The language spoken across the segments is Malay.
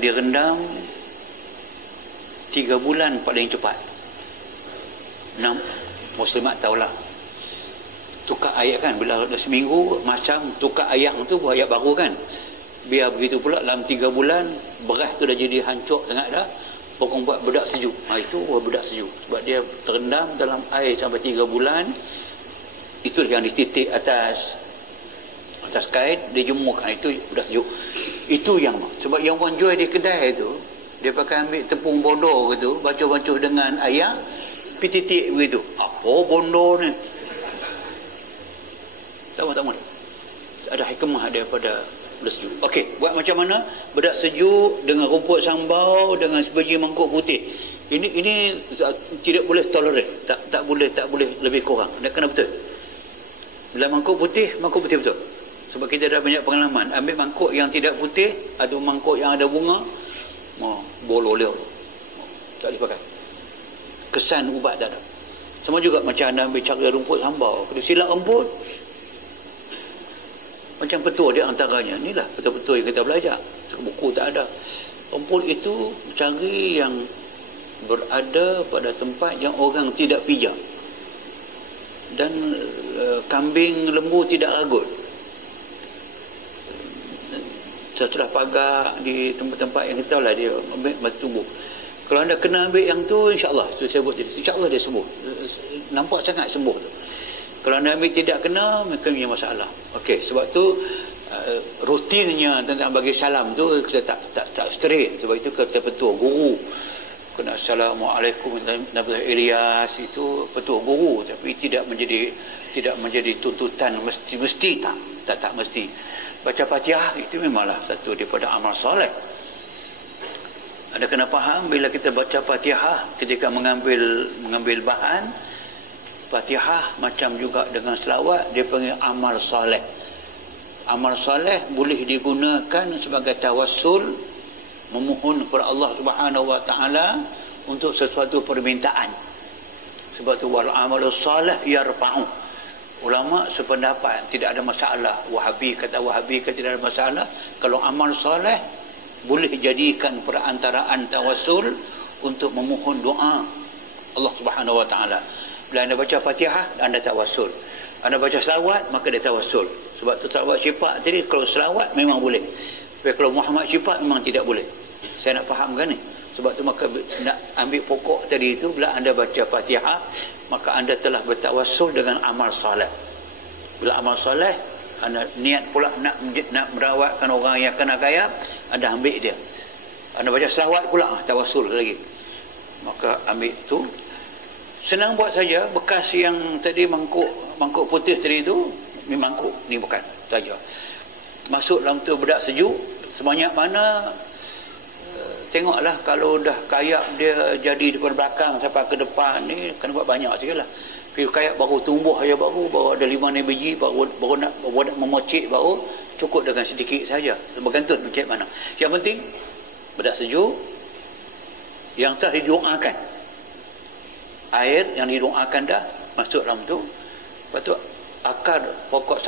direndam 3 bulan paling cepat. Muslimat tahulah, tukar ayat kan, bila dah seminggu macam tukar ayat tu buat ayat baru kan. Biar begitu pula dalam 3 bulan beras tu dah jadi hancur sangat dah, pokok buat bedak sejuk. Itu buat bedak sejuk sebab dia terendam dalam air sampai 3 bulan. Itu yang dititik atas kait, dia jemurkan, itu bedak sejuk. Itu yang sebab yang orang jual di kedai tu, dia pakai ambil tepung bodoh gitu, baca-baca dengan air, pergi titik begitu. Apa bodoh ni? Tak mahu. Ada hikmah daripada bedak sejuk. Okey, buat macam mana? Bedak sejuk dengan rumput sambal dengan sebiji mangkuk putih. Ini tidak boleh tolerate. Tak boleh lebih kurang. Dia kena betul. Bila mangkuk putih betul. Sebab kita dah banyak pengalaman. Ambil mangkuk yang tidak putih, ada mangkuk yang ada bunga, bolol dia. Tak boleh pakai. Kesan ubat tak ada. Sama juga macam anda ambil cara rumput sambal. Kalau silap rumput, macam petua dia antaranya. Inilah betul-betul yang kita belajar. Buku tak ada. Rumput itu cari yang berada pada tempat yang orang tidak pijak. Dan kambing lembu tidak ragut. Setelah pagar di tempat-tempat yang kita lah, dia ambil mati tubuh. Kalau anda kena ambil yang tu, insyaAllah, saya sebut tadi, insyaAllah dia sembuh. Nampak sangat sembuh tu. Kalau anda ambil tidak kena, maka punya masalah. Okey, sebab tu rutinnya tentang bagi salam tu kita tak straight. Sebab itu kata petua guru, kena Assalamualaikum Nabi Ilyas, itu petua guru, tapi tidak menjadi tuntutan mesti tak mesti. Baca Fatihah itu memanglah satu daripada amal soleh. Ada kena faham bila kita baca Fatihah ketika mengambil bahan Fatihah macam juga dengan selawat, dia panggil amal soleh. Amal soleh boleh digunakan sebagai tawassul, memohon kepada Allah Subhanahu wa taala untuk sesuatu permintaan. Sebab tu wal amalus soleh yarfa'u. Ulama sependapat tidak ada masalah. Wahabi kata tidak ada masalah kalau amal soleh boleh jadikan perantaraan tawassul untuk memohon doa Allah Subhanahu wa taala. Bila anda baca Fatihah, anda tawassul. Anda baca selawat, maka dia tawassul. Sebab tu selawat syifa tadi, kalau selawat memang boleh. Tapi kalau Muhammad syifa memang tidak boleh. Saya nak fahamkan ni. Sebab tu maka nak ambil pokok tadi itu, bila anda baca Fatihah, maka anda telah bertawassul dengan amal soleh. Bila amal soleh, anda niat pula nak merawatkan orang yang kena gayab, anda ambil dia. Anda baca selawat pula, tawassul lagi. Maka ambil tu. Senang buat saja. Bekas yang tadi mangkuk putih tadi itu, ni mangkuk, ni bukan saja. Masuk dalam tu bedak sejuk, sebanyak mana. Tengoklah kalau dah kayak dia jadi daripada belakang sampai ke depan ni, kena buat banyak sikit lah. Kalau kayak baru tumbuh aja baru ada 5 biji, baru nak memocik baru, cukup dengan sedikit saja. Bergantung macam mana. Yang penting bedak sejuk yang telah didoakan. Air yang didoakan dah masuk dalam tu. Lepas tu akar pokok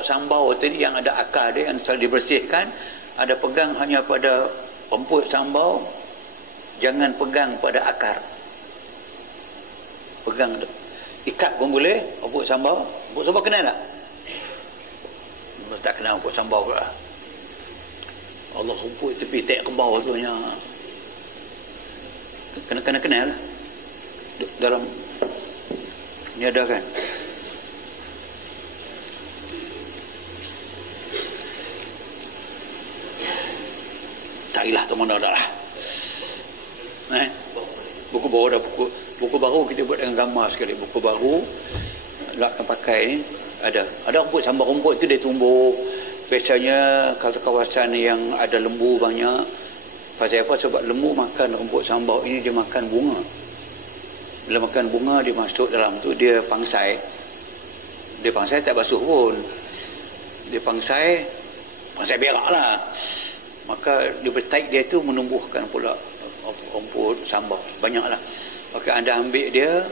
sambau tadi yang ada akar dia yang selalu dibersihkan, ada pegang hanya pada rumput sambau, jangan pegang pada akar. Pegang tu. Ikat pun boleh, rumput sambau. Rumput sambau kenal tak? Tak kenal rumput sambau pula. Allah, rumput tepi tek ke bawah tu nya. Kena kenal lah. Dalam ni ada kan? Tak ilah tu mana dah lah. Buku baru dah, buku baru kita buat dengan gambar sekali. Buku baru nak akan pakai ni ada rumput sambal. Rumput tu dia tumbuh biasanya kawasan yang ada lembu banyak. Pasal apa? Sebab lembu makan rumput sambal ini, dia makan bunga. Bila makan bunga, dia masuk dalam tu, dia pangsai tak basuh pun, dia pangsai berak lah. Maka dia bertaik dia tu menumbuhkan pula rumput sambal banyaklah. Maka anda ambil dia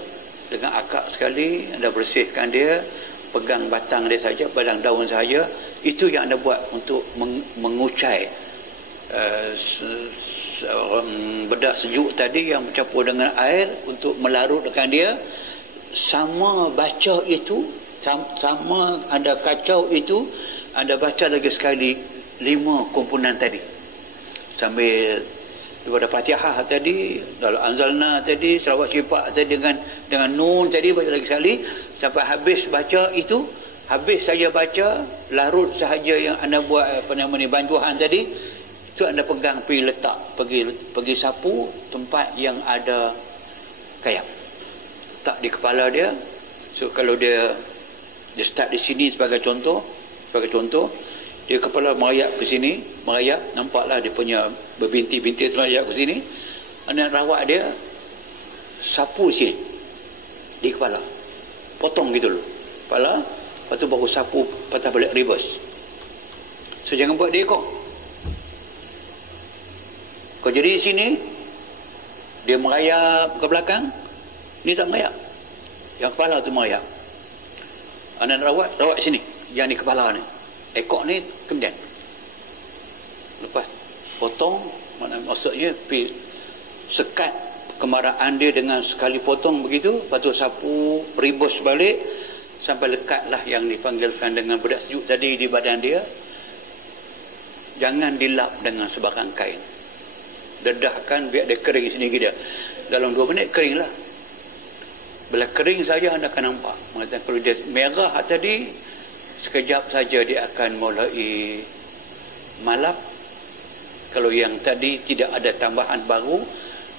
dengan akak sekali, anda bersihkan dia, pegang batang dia saja, batang daun saja. Itu yang anda buat untuk mengucai bedak sejuk tadi yang bercampur dengan air untuk melarutkan dia. Sama baca itu, sama ada kacau itu, anda baca lagi sekali 5 komponen tadi sambil daripada Fatihah tadi, dalam Anzalna tadi, Salawat Syifa tadi dengan Nun tadi, baca lagi sekali sampai habis baca itu. Habis saya baca, larut sahaja yang anda buat bantuan tadi, itu anda pegang pergi letak, pergi sapu tempat yang ada kayap, letak di kepala dia. So kalau dia start di sini sebagai contoh, dia kepala merayap ke sini, nampaklah dia punya berbinti-binti merayap ke sini. Anda rawat dia, sapu sini di kepala, potong gitu loh kepala, lepas tu baru sapu patah balik reverse. So jangan buat dia kau jadi di sini dia merayap ke belakang, ni tak merayap, yang kepala tu merayap. Anda rawat sini, yang di kepala ni, ekor ni kemudian lepas potong, maksudnya sekat kemarahan dia dengan sekali potong begitu, lepas tu sapu rebus balik sampai lekatlah yang dipanggilkan dengan bedak sejuk tadi di badan dia. Jangan dilap dengan sebarang kain, dedahkan biar dia kering sendiri dia. Dalam 2 minit keringlah. Bila kering saja anda akan nampak. Mengatakan kalau dia merah tadi, sekejap saja dia akan mulai malap. Kalau yang tadi tidak ada tambahan baru,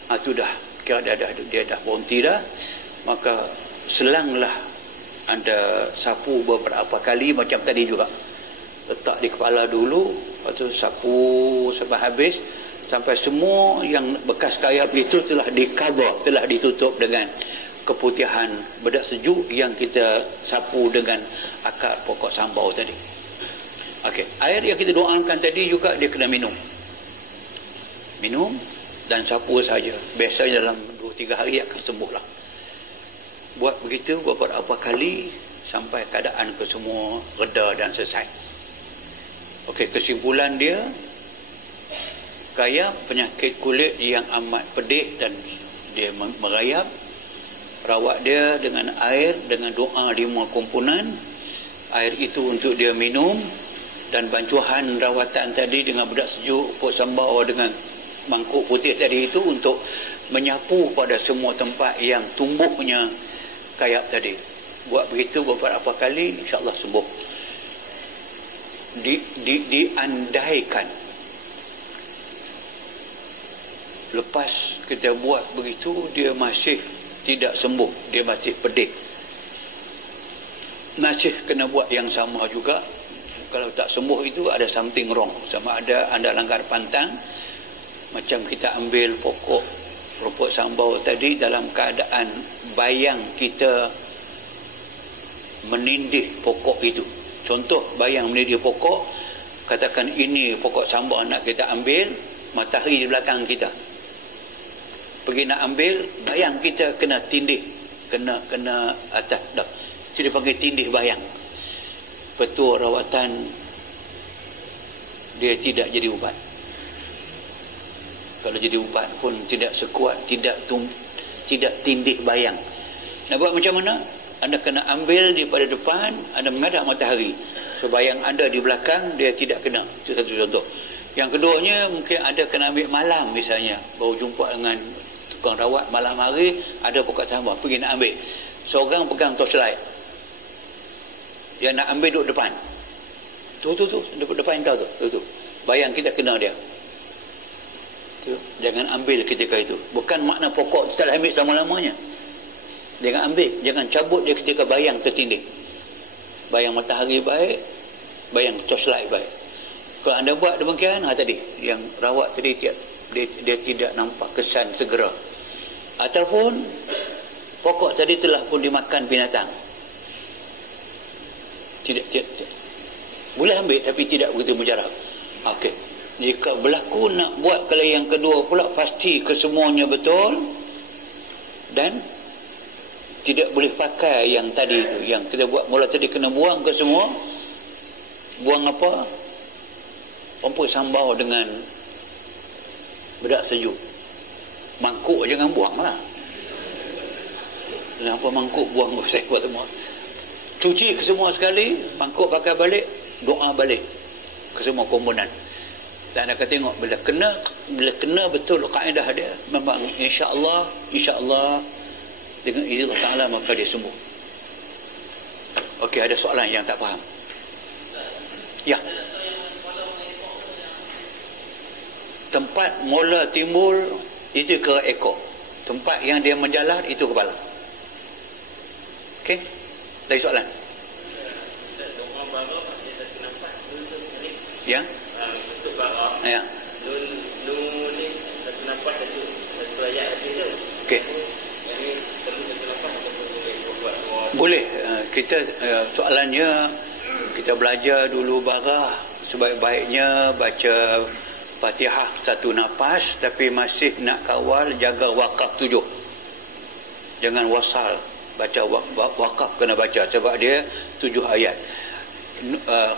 itu dah kira dia dah berhenti dah. Maka selanglah anda sapu beberapa kali macam tadi juga. Letak di kepala dulu, lepas tu sapu sampai habis, sampai semua yang bekas kayap itu telah di-cover, telah ditutup dengan keputihan bedak sejuk yang kita sapu dengan akar pokok sambau tadi. Okey, air yang kita doakan tadi juga dia kena minum dan sapu saja. Biasanya dalam 2-3 hari akan sembuh lah. Buat begitu beberapa kali sampai keadaan kesemua reda dan selesai. Okey, kesimpulan dia, kayap penyakit kulit yang amat pedih dan dia merayap. Rawat dia dengan air, dengan doa 5 komponen. Air itu untuk dia minum, dan bancuhan rawatan tadi dengan bedak sejuk, pok sambau dengan mangkuk putih tadi itu untuk menyapu pada semua tempat yang tumbuhnya kayap tadi. Buat begitu beberapa kali, insya-Allah sembuh. Diandaikan lepas kita buat begitu dia masih tidak sembuh, dia masih pedih, masih kena buat yang sama juga. Kalau tak sembuh itu ada something wrong, sama ada anda langgar pantang. Macam kita ambil pokok sambau tadi, dalam keadaan bayang kita menindih pokok itu. Contoh, bayang menindih pokok, katakan ini pokok sambau nak kita ambil, matahari di belakang kita, pergi nak ambil, bayang kita kena tindih, kena atas dah. Jadi panggil tindih bayang. Betul, rawatan dia tidak jadi ubat. Kalau jadi ubat pun tidak sekuat, tidak tindih bayang. Nak buat macam mana? Anda kena ambil daripada depan, anda menghadap matahari. So bayang anda di belakang, dia tidak kena. Itu satu contoh. Yang keduanya, mungkin anda kena ambil malam misalnya, baru jumpa dengan tukang rawat malam hari, ada pokok sambal, pergi nak ambil. Seorang pegang torchlight, dia nak ambil duduk depan. Tu depan kau tu. Bayang kita kena dia. Tu, jangan ambil ketika itu. Bukan makna pokok tu tak ambil selama-lamanya. Jangan ambil, jangan cabut dia ketika bayang tertindih. Bayang matahari baik, bayang torchlight baik. Kalau anda buat demikian, tadi yang rawat tadi dia tidak nampak kesan segera. Ataupun pokok tadi telah pun dimakan binatang. Tidak. Boleh ambil tapi tidak begitu mujarab. Okey. Jika berlaku nak buat kalau yang kedua pula, pasti kesemuanya betul dan tidak boleh pakai yang tadi itu. Yang kita buat mula tadi kena buang ke semua. Buang apa? Pokok sambau dengan bedak sejuk. Mangkuk jangan buang lah. Kenapa mangkuk buang saya buat semua? Cuci ke semua sekali, mangkuk pakai balik, doa balik ke semua komponen. Dan anda akan tengok bila kena betul kaedah dia, memang insya-Allah dengan izin Allah Taala maka dia sembuh. Okey, ada soalan yang tak faham? Ya. Tempat mula timbul itu ke ekor. Tempat yang dia menjalar itu kepala. Okey? Lagi soalan? Ya. Ya. Ni satu nafas satu ayat saja. Okey. Boleh. Kita soalannya kita belajar dulu barah, sebaik-baiknya baca Fatihah satu nafas, tapi masih nak kawal jaga wakaf 7. Jangan wasal. Baca wakaf kena baca sebab dia 7 ayat.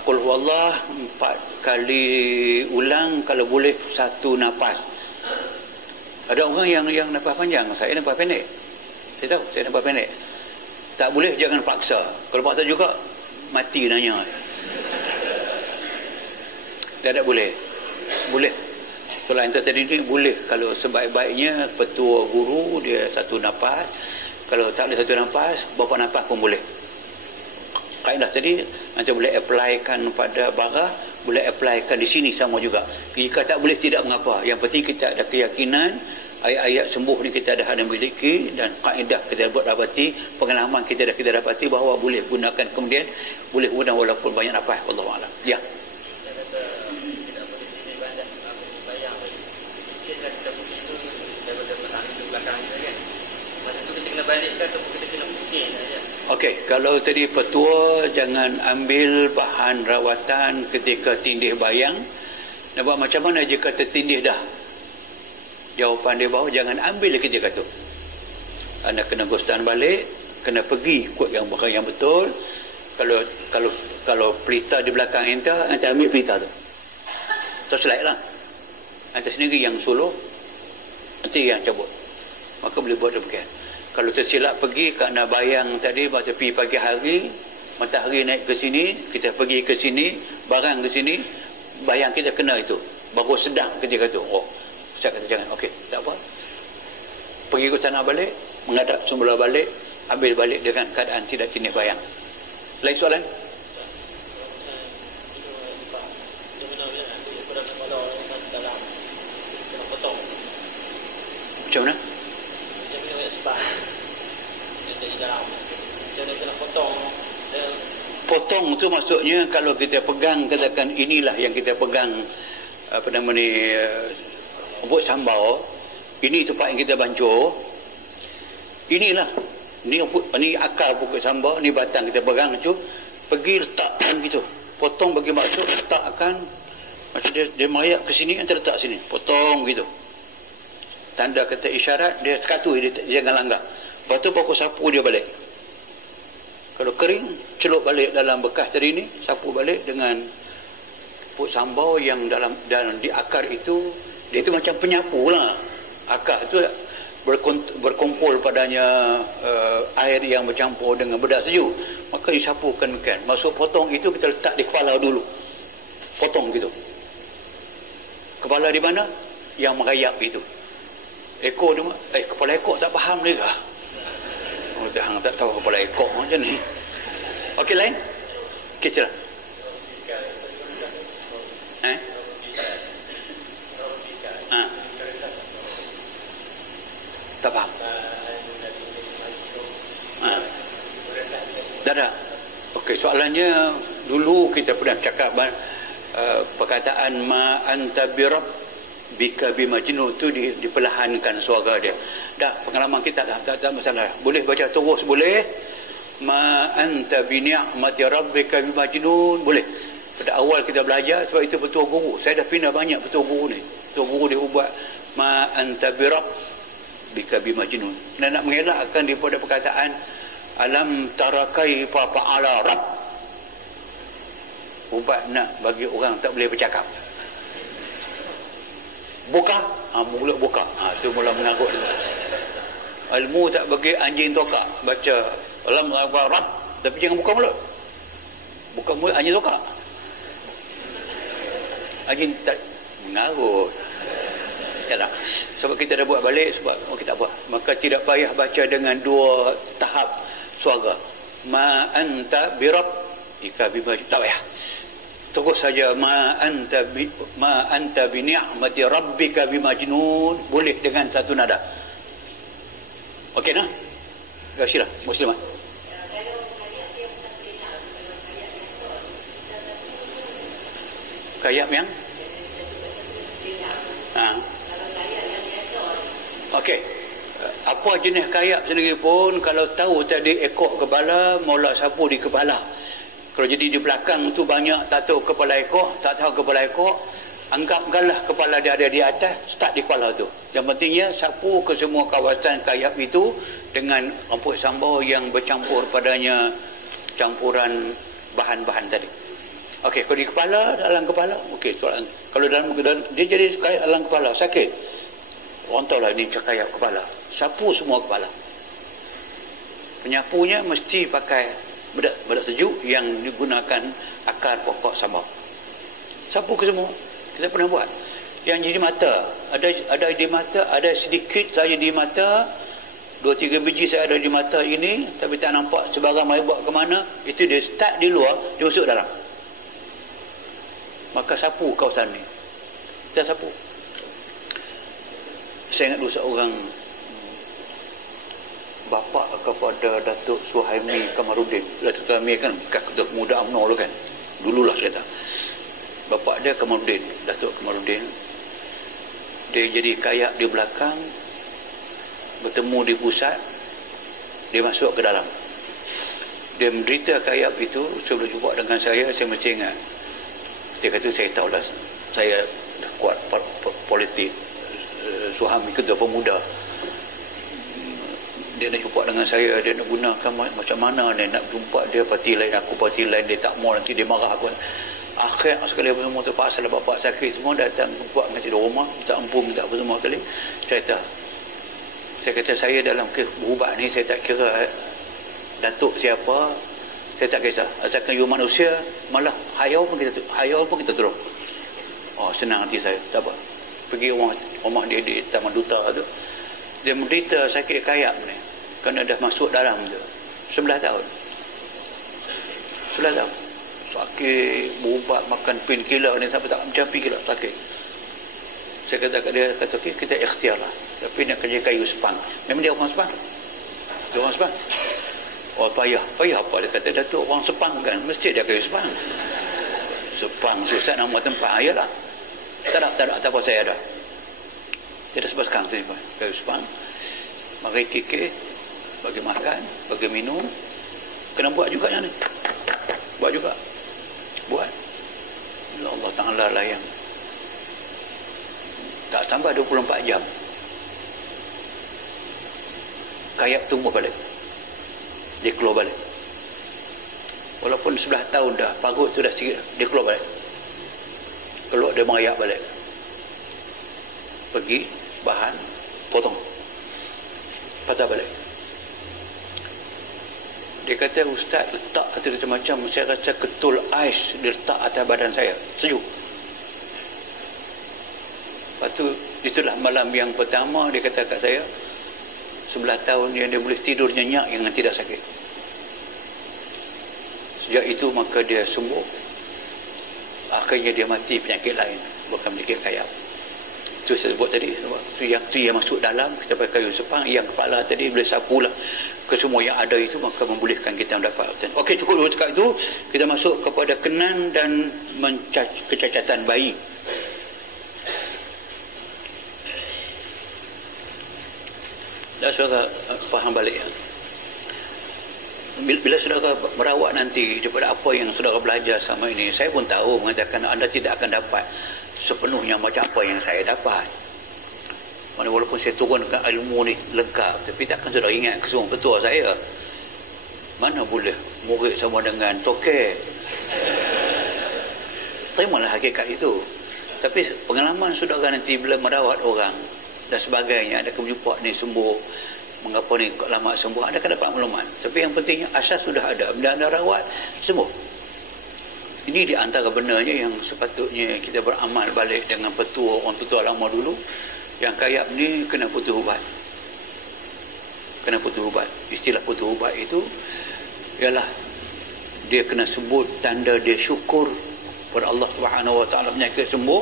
Qul huwallah 4 kali ulang kalau boleh satu nafas. Ada orang yang nafas panjang, saya nafas pendek. Saya tahu, saya nafas pendek. Tak boleh, jangan paksa. Kalau paksa juga mati nanya. Tak boleh. Boleh. Soalan tadi ni boleh kalau sebaik-baiknya petua guru dia satu nafas. Kalau tak boleh satu nafas, berapa nafas pun boleh. Kaedah tadi nanti boleh applykan pada barah, boleh applykan di sini sama juga. Jika tak boleh tidak mengapa. Yang penting kita ada keyakinan ayat-ayat sembuh ni kita dah ada miliki, dan kaedah kita buat dapati, pengalaman kita dapati bahawa boleh gunakan, kemudian boleh guna walaupun banyak nafas. Wallahu a'lam. Ya. Okey, kalau tadi petua jangan ambil bahan rawatan ketika tindih bayang. Nak buat macam mana jika tertindih dah? Jawapan dia bahawa jangan ambil ketika tu. Anda kena gostan balik, kena pergi ikut yang betul. Kalau pelita di belakang anda ambil pelita tu. Terselailah. Anda sendiri yang suluh, nanti yang cabut. Maka boleh buat demikian. Kalau tersilap pergi kerana bayang tadi, masa pergi pagi hari, matahari naik ke sini, kita pergi ke sini, barang ke sini, bayang kita kena itu. Baru sedang ketika itu. Oh, saya kata jangan. Okey, tak apa. Pergi ke sana balik, menghadap semula balik, ambil balik dengan keadaan tidak tindih bayang. Lain soalan? Macam mana? Potong tu maksudnya kalau kita pegang, katakan inilah yang kita pegang apa nama ni, buat sambal, ini tempat yang kita bancur, inilah ni akar pokok sambal, ni batang kita pegang tu, pergi letakkan gitu, potong bagi maksud letakkan, maksud dia merayak ke sini, nanti letak sini, potong gitu, tanda kata isyarat dia sekatu, dia jangan langgar. Lepas tu pokok sapu dia balik. Kalau kering, celup balik dalam bekas tadi ni, sapu balik dengan pupuk sambal yang dalam di akar itu, dia itu macam penyapu lah. Akar itu berkumpul padanya air yang bercampur dengan bedak sejuk, maka disapukan demikian. Maksud potong itu kita letak di kepala dulu, potong gitu. Kepala di mana? Yang merayap itu. Ekor dia, kepala ekor tak faham dia kah? Oh, dah tak tahu kepala ekor macam ni. Okey, lain? Okey, cerah. Tak faham. Dah. Okey, soalannya dulu kita pernah cakap perkataan ma anta birab bika bimajnun tu diperlahankan suara dia. Dah pengalaman kita tak masalah. Boleh baca terus boleh. Ma anta bi ni'mati rabbika bimajnun boleh. Pada awal kita belajar sebab itu petua guru. Saya dah pindah banyak petua guru ni. Petua guru dia ubah ma anta birab bika bimajnun. Dan nak mengelakkan daripada perkataan alam tarakai fa fa'ala rabb. Ubat nak bagi orang tak boleh bercakap. Buka, mulut buka. Tu mula mengarut dia. Ilmu tak bagi anjing tokak baca alam rab, tapi jangan buka mulut. Buka mulut anjing tokak. Anjing tak mengarut. Ya tak? Sebab kita dah buat balik, sebab kita buat. Maka tidak payah baca dengan dua tahap suara. Ma anta birab ika bima, tak payah. Terus saja ma anta bi ni'mati rabbika bimajnun, boleh dengan satu nada. Okey nah? Kasihlah muslimat. Kayak yang okey. Apa jenis kayak sendiri pun, kalau tahu tadi ekor kepala, mula sapu di kepala. Kalau jadi di belakang tu banyak tak tahu kepala ekor, tak tahu kepala ekor, anggapkanlah kepala dia ada di atas, start di kepala tu. Yang pentingnya sapu ke semua kawasan kayak itu dengan rambut sambal yang bercampur padanya campuran bahan-bahan tadi. Okey, kalau di kepala, dalam kepala, okey, soalan. Kalau dalam dia jadi kayak dalam kepala, sakit. Orang tahu lah ni kayak kepala. Sapu semua kepala. Penyapunya mesti pakai bedak sejuk yang digunakan akar pokok sambal. Sapu ke semua. Kita pernah buat. Yang jadi mata, ada di mata, ada sedikit saja di mata, 2-3 biji saya ada di mata ini, tapi tak nampak sebarang mai buat ke mana. Itu dia start di luar, dia masuk dalam. Maka sapu kawasan ni. Kita sapu. Saya ingat dulu seorang bapa kepada Datuk Suhaimi Kamarudin. Datuk Suhaimi kan Ketua Pemuda UMNO dulu kan. Dululah cerita. Bapa dia Kamarudin, Datuk Kamarudin. Dia jadi kayak di belakang, bertemu di pusat, dia masuk ke dalam. Dia menderita kayak itu, sebelum jumpa dengan saya mesti ingat. Dia kata, saya tahulah, saya dah kuat politik. Suhaimi Ketua Pemuda, dia nak jumpa dengan saya, dia nak gunakan macam mana ni nak jumpa dia, parti lain, aku parti lain, dia tak mau, nanti dia marah aku. Akhir sekali apa semua terpaksa lah, bapak sakit semua, datang jumpa dengan saya di rumah, minta ampun, minta apa semua kali. Saya kata saya dalam berubah ni, saya tak kira datuk siapa, saya tak kisah, asalkan you manusia, malah hayau pun kita tolong. Oh, senang hati saya, tak apa. Pergi rumah dia di Taman Duta tu, dia menderita sakit kayak ni kerana dah masuk dalam tu 11 tahun sakit, berubat, makan painkiller ni sampai tak macam painkiller sakit. Saya kata kat dia, okay, kita ikhtiar lah, tapi nak kerja kayu Sepang. Memang dia orang Sepang, oh payah apa, dia kata Datuk orang Sepang kan, mesti dia kayu Sepang susah nama tempat. Ayalah, tak ada apa saya ada. Saya dah sebab sekarang tu kayu Sepang, mari kikir, bagi makan, bagi minum, kena buat juga yang ni, buat Allah Ta'ala lah yang tak tambah 24 jam kayak tumbuh balik, dia keluar balik. Walaupun 11 tahun dah, parut tu dah sikit, dia keluar balik, dia merayak balik, pergi bahan, potong, patah balik. Dia kata, Ustaz letak kata macam saya rasa ketul ais dia letak atas badan saya, sejuk. Lepas tu, itulah malam yang pertama dia kata kat saya, 11 tahun yang dia boleh tidur nyenyak yang tidak sakit. Sejak itu maka dia sembuh. Akhirnya dia mati penyakit lain, bukan penyakit kayak. Itu saya sebut tadi, tu yang masuk dalam, kita pakai kayu Sepang, yang kepala tadi boleh sapu lah ke semua yang ada itu, maka membolehkan kita mendapat. Okey, cukup dulu cakap itu. Kita masuk kepada kenan dan kecacatan bayi. Dah saudara faham balik ya? Bila saudara merawat nanti daripada apa yang saudara belajar sama ini, saya pun tahu mengatakan anda tidak akan dapat sepenuhnya macam apa yang saya dapat. Mana walaupun saya turunkan ilmu ni lengkap, tapi takkan saudara ingat kesemua betul saya. Mana boleh murid sama dengan tokek. Terimalah hakikat itu. Tapi pengalaman saudara nanti bila merawat orang dan sebagainya, ada jumpa ni sembuh, mengapa ni kok lama sembuh, ada dapat maklumat. Tapi yang pentingnya asas sudah ada, bila anda rawat sembuh. Ini di antara benarnya yang sepatutnya kita beramal balik dengan petua orang tua lama dulu. Yang kayap ni kena putus ubat. Kena putus ubat. Istilah putus ubat itu ialah dia kena sebut tanda dia syukur kepada Allah Subhanahu Wa Taala penyakit sembuh.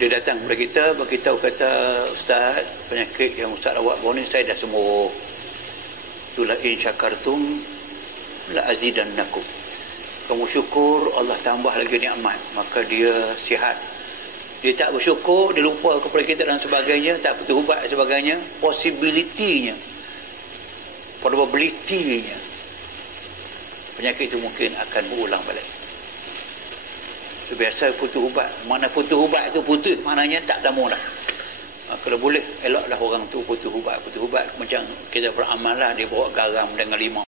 Dia datang kepada kita beritahu kata, Ustaz, penyakit yang Ustaz awak bawa ni saya dah sembuh. Itulah in syakartum la azidannakum. Kamu syukur, Allah tambah lagi nikmat, maka dia sihat. Dia tak bersyukur, dia lupa kepada kita dan sebagainya, tak betul ubat dan sebagainya, possibility-nya, probability-nya, penyakit itu mungkin akan berulang balik. So, biasa putus ubat, mana putus ubat itu putus, maknanya tak damung dah. Kalau boleh, eloklah orang tu putus ubat. Putus ubat macam kita beramal lah, dia bawa garam dengan limau.